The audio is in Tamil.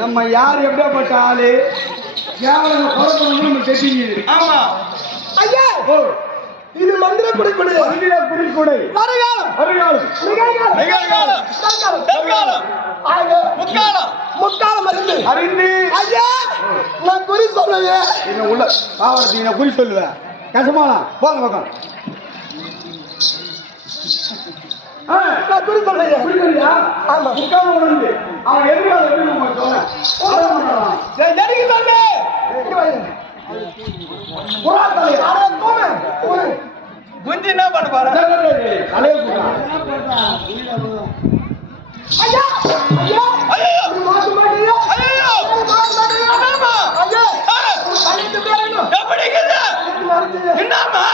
நம்ம யார் எப்படிப்பட்ட ஆளு ஆமா ஐயா இது மந்திர குடிக்குடை மந்திர குடிக்குடை வருகாலம் வருகாலம் நிகழ்காலம் தற்காலம் முக்காலம் முக்காலம் அறிந்து அறிந்து ஐயா நான் குறி சொல்லுவேன் என்ன உள்ள பாவரத்தி நான் குறி சொல்லுவேன் கசமாலா போங்க பக்கம் நான் குறி சொல்றேன் புரியுதுயா ஆமா முக்காலம் உணர்ந்து அவன் எதிர்காலம் எப்படி நம்ம சொல்றேன் ஜனகி சொல்லு புறாத்தலை அரை தோமே குஞ்சி என்ன பண்ண பாரு தலைய புறா ஐயா ஐயா ஐயா மாட்டு மாட்டியா ஐயா மாட்டு மாட்டியா ஆமா ஐயா அழைத்து பேரணும் எப்படி இருக்குது என்னம்மா